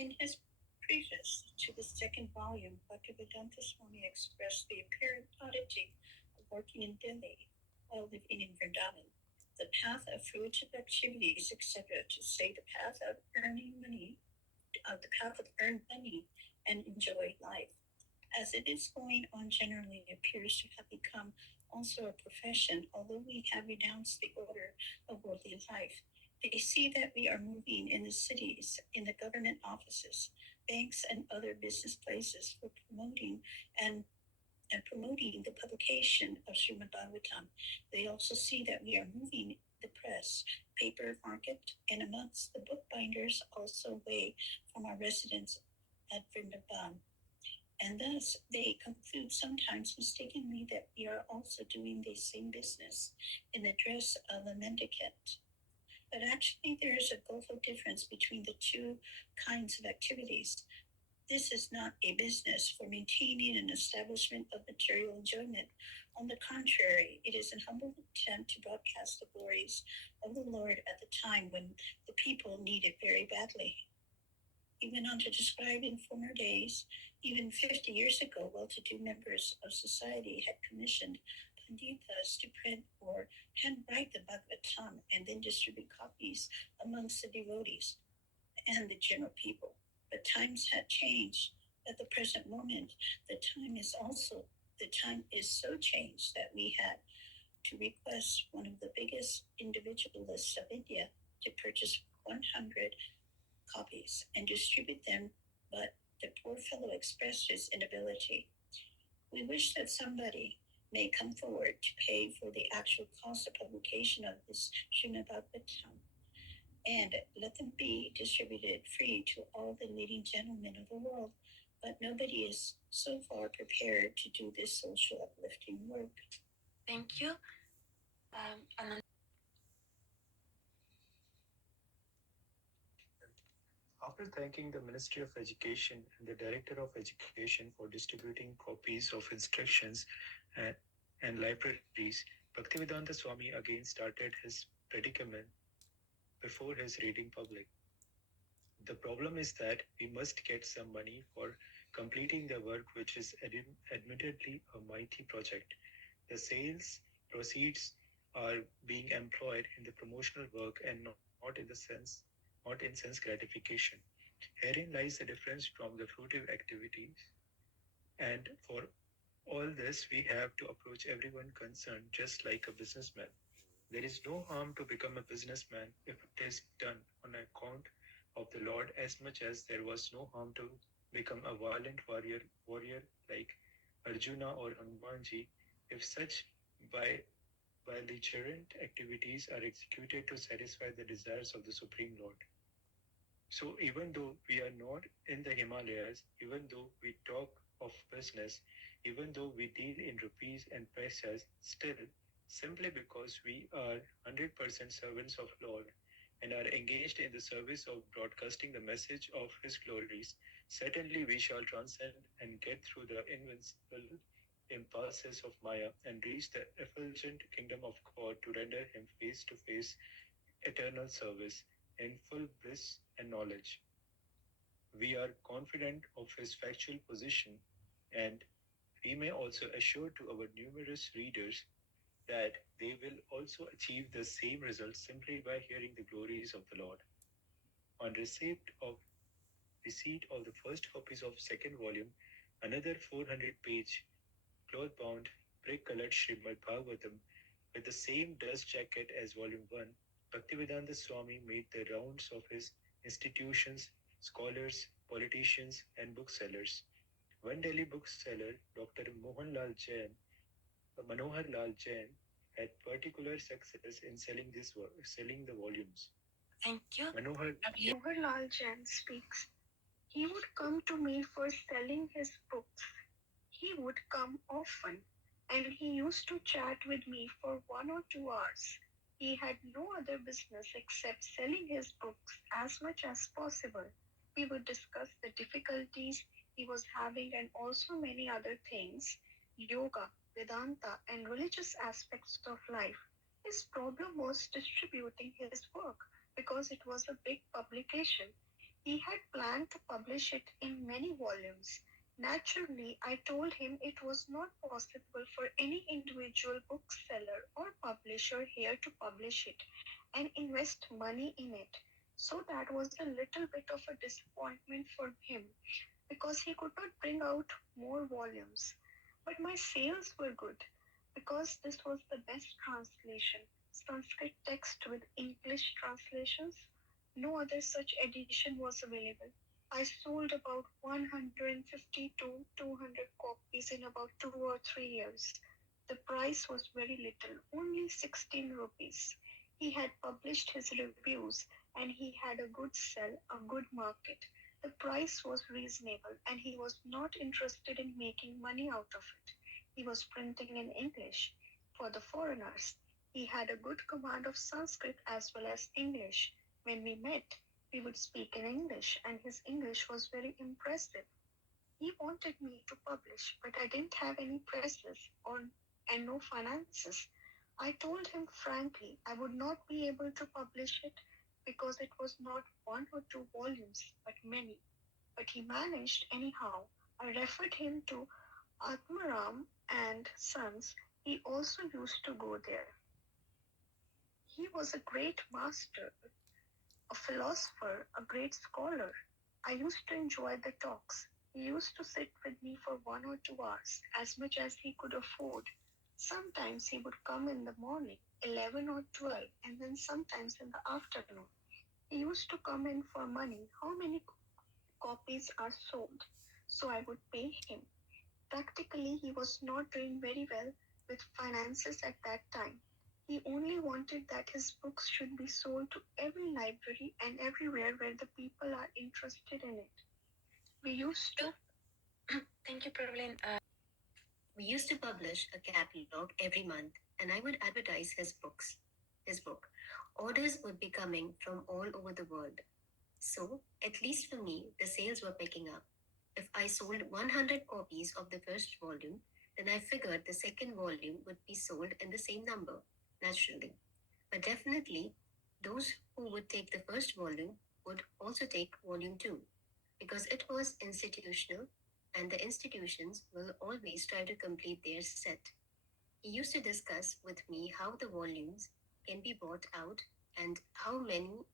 In his preface to the second volume, Bhaktivedanta Swami expressed the apparent oddity of working in Delhi while living in Vrindavan. The path of fruitive activities, etc., to say the path of earning money, the path of earn money and enjoy life. As it is going on generally appears to have become also a profession, although we have renounced the order of worldly life. They see that we are moving in the cities, in the government offices, banks, and other business places for promoting and promoting the publication of Srimad Bhagavatam. They also see that we are moving the press, paper market, and amongst the bookbinders also away from our residence at Vrindavan. And thus they conclude sometimes mistakenly that we are also doing the same business in the dress of a mendicant. But actually, there is a gulf of difference between the two kinds of activities. This is not a business for maintaining an establishment of material enjoyment. On the contrary, it is an humble attempt to broadcast the glories of the Lord at the time when the people need it very badly. He went on to describe in former days, even 50 years ago, well-to-do members of society had commissioned panditas to print or handwrite the Bhagavatam and then distribute copies amongst the devotees and the general people. But times had changed. At the present moment, the time is so changed that we had to request one of the biggest individualists of India to purchase 100 copies and distribute them, but the poor fellow expressed his inability. We wish that somebody may come forward to pay for the actual cost of publication of this Srimad Bhagavatam and let them be distributed free to all the leading gentlemen of the world. But nobody is so far prepared to do this social uplifting work. Thank you. After thanking the Ministry of Education and the Director of Education for distributing copies of instructions and, and libraries, Bhaktivedanta Swami again started his predicament before his reading public. The problem is that we must get some money for completing the work, which is admittedly a mighty project. The sales proceeds are being employed in the promotional work and not in sense gratification. Herein lies the difference from the fruitive activities. And for all this, we have to approach everyone concerned just like a businessman. There is no harm to become a businessman if it is done on account of the Lord as much as there was no harm to become a violent warrior like Arjuna or Hanumanji if such by belligerent activities are executed to satisfy the desires of the Supreme Lord. So even though we are not in the Himalayas, even though we talk of business, even though we deal in rupees and paisas, still, simply because we are 100% servants of Lord and are engaged in the service of broadcasting the message of His glories, certainly we shall transcend and get through the invincible impulses of Maya and reach the effulgent kingdom of God to render Him face to face eternal service in full bliss and knowledge. We are confident of his factual position, and we may also assure to our numerous readers that they will also achieve the same results simply by hearing the glories of the Lord. On receipt of the first copies of second volume, another 400-page cloth-bound, brick-colored Srimad Bhagavatam with the same dust jacket as volume 1, Bhaktivedanta Swami made the rounds of his institutions, scholars, politicians, and booksellers. One Delhi bookseller, Dr. Manohar Lal Jain, had particular success in selling the volumes. Thank you. Manohar Lal Jain speaks. He would come to me for selling his books. He would come often, and he used to chat with me for 1 or 2 hours. He had no other business except selling his books as much as possible. We would discuss the difficulties he was having and also many other things, yoga, Vedanta, and religious aspects of life. His problem was distributing his work because it was a big publication. He had planned to publish it in many volumes. Naturally, I told him it was not possible for any individual bookseller or publisher here to publish it and invest money in it. So that was a little bit of a disappointment for him because he could not bring out more volumes. But my sales were good because this was the best translation, Sanskrit text with English translations. No other such edition was available. I sold about 150 to 200 copies in about 2 or 3 years. The price was very little, only 16 rupees. He had published his reviews and he had a good sell, a good market. The price was reasonable and he was not interested in making money out of it. He was printing in English for the foreigners. He had a good command of Sanskrit as well as English. When we met, we would speak in English, and his English was very impressive. He wanted me to publish, but I didn't have any presses and no finances. I told him frankly I would not be able to publish it because it was not 1 or 2 volumes, but many. But he managed anyhow. I referred him to Atmaram and Sons. He also used to go there. He was a great master, a philosopher, a great scholar. I used to enjoy the talks. He used to sit with me for 1 or 2 hours, as much as he could afford. Sometimes he would come in the morning, 11 or 12, and then sometimes in the afternoon. He used to come in for money. How many copies are sold? So I would pay him. Practically, he was not doing very well with finances at that time. He only wanted that his books should be sold to every library and everywhere where the people are interested in it. We used to Thank you, Pravleen. We used to publish a catalog every month, and I would advertise his book. Orders would be coming from all over the world. So, at least for me, the sales were picking up. If I sold 100 copies of the first volume, then I figured the second volume would be sold in the same number, naturally. But definitely, those who would take the first volume would also take volume 2, because it was institutional, and the institutions will always try to complete their set. He used to discuss with me how the volumes can be bought out and how many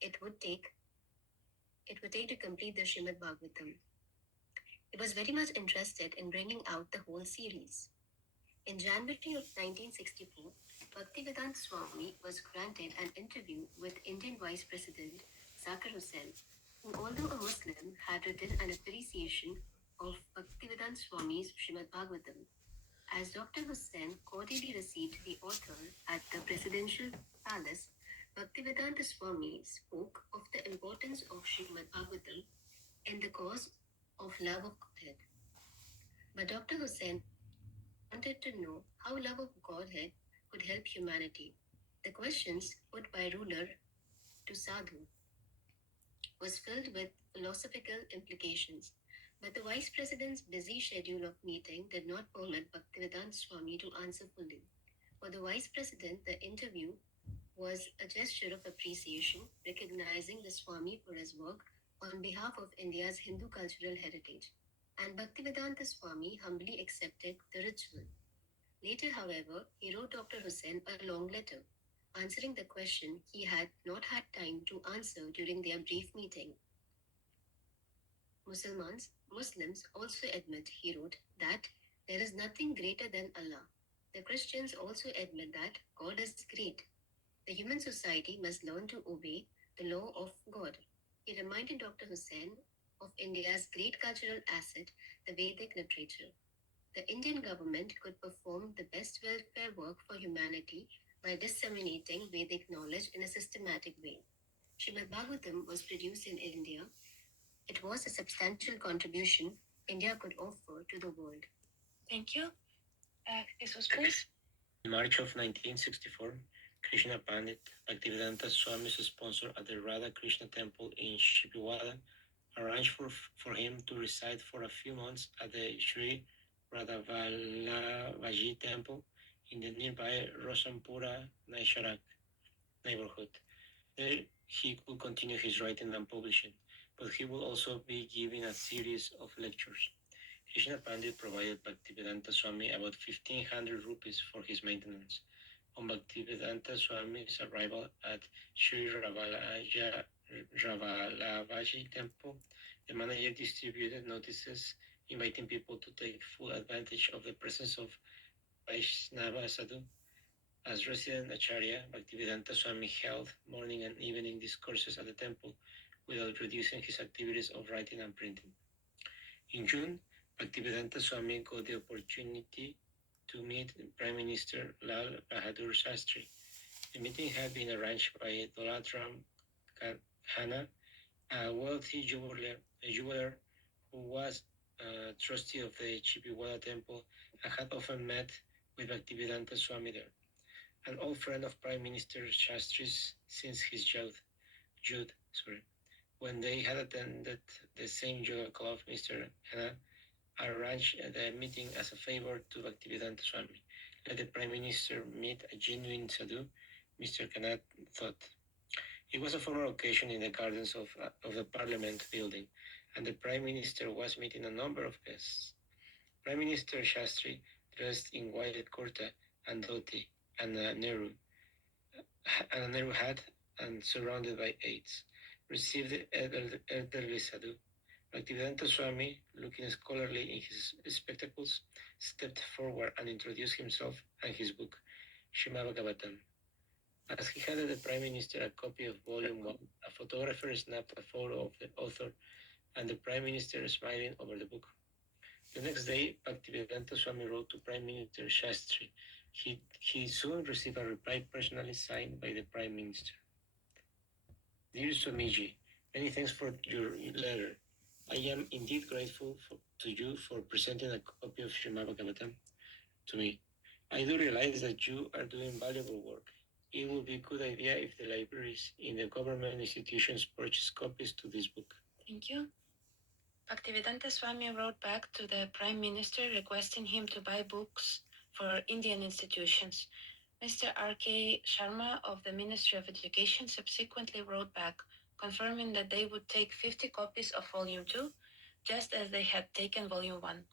it would take it would take to complete the Srimad Bhagavatam. He was very much interested in bringing out the whole series. In January of 1964, Bhaktivedanta Swami was granted an interview with Indian Vice President Zakir Hussain, who, although a Muslim, had written an appreciation of Bhaktivedanta Swami's Srimad Bhagavatam. As Dr. Hussain cordially received the author at the presidential palace, Bhaktivedanta Swami spoke of the importance of Srimad Bhagavatam in the cause of love of Godhead. But Dr. Hussain wanted to know how love of Godhead could help humanity. The questions put by ruler to Sadhu was filled with philosophical implications, but the vice president's busy schedule of meeting did not permit Bhaktivedanta Swami to answer fully. For the vice president, the interview was a gesture of appreciation, recognizing the Swami for his work on behalf of India's Hindu cultural heritage. And Bhaktivedanta Swami humbly accepted the ritual. Later, however, he wrote Dr. Hussain a long letter, answering the question he had not had time to answer during their brief meeting. Muslims also admit, he wrote, that there is nothing greater than Allah. The Christians also admit that God is great. The human society must learn to obey the law of God. He reminded Dr. Hussain of India's great cultural asset, the Vedic literature. The Indian government could perform the best welfare work for humanity by disseminating Vedic knowledge in a systematic way. Srimad Bhagavatam was produced in India. It was a substantial contribution India could offer to the world. Thank you. Jesus, please. In March of 1964, Krishna Pandit, Bhaktivedanta Swami's sponsor at the Radha Krishna temple in Shipiwada, arranged for him to reside for a few months at the Sri Radhavallabhaji temple in the nearby Rosampura Naisharak neighborhood. There he could continue his writing and publishing, but he will also be giving a series of lectures. Krishna Pandit provided Bhaktivedanta Swami about 1500 rupees for his maintenance. On Bhaktivedanta Swami's arrival at Sri Ravalavaji temple, the manager distributed notices inviting people to take full advantage of the presence of Vaishnava Sadhu. As resident Acharya, Bhaktivedanta Swami held morning and evening discourses at the temple without reducing his activities of writing and printing. In June, Bhaktivedanta Swami got the opportunity to meet Prime Minister Lal Bahadur Shastri. The meeting had been arranged by Dolatram Khanna, a wealthy jeweler who was trustee of the Chipiwala temple and had often met with Bhaktivedanta Swami there. An old friend of Prime Minister Shastri's since his youth. When they had attended the same yoga club, Mr. Khanna arranged the meeting as a favor to Bhaktivedanta Swami. Let the Prime Minister meet a genuine sadhu, Mr. Khanna thought. It was a formal occasion in the gardens of the Parliament building, and the Prime Minister was meeting a number of guests. Prime Minister Shastri, dressed in white kurta and dhoti and a Nehru hat and surrounded by aides, received the elderly sadhu. Bhaktivedanta Swami, looking scholarly in his spectacles, stepped forward and introduced himself and his book, Srimad Bhagavatam. As he handed the Prime Minister a copy of Volume 1, a photographer snapped a photo of the author and the Prime Minister smiling over the book. The next day, Bhaktivedanta Swami wrote to Prime Minister Shastri. He soon received a reply personally signed by the Prime Minister. Dear Swamiji, many thanks for your letter. I am indeed grateful to you for presenting a copy of Srimad Bhagavatam to me. I do realize that you are doing valuable work. It would be a good idea if the libraries in the government institutions purchase copies to this book. Thank you. Bhaktivedanta Swami wrote back to the Prime Minister requesting him to buy books for Indian institutions. Mr. R.K. Sharma of the Ministry of Education subsequently wrote back, confirming that they would take 50 copies of Volume 2, just as they had taken Volume 1.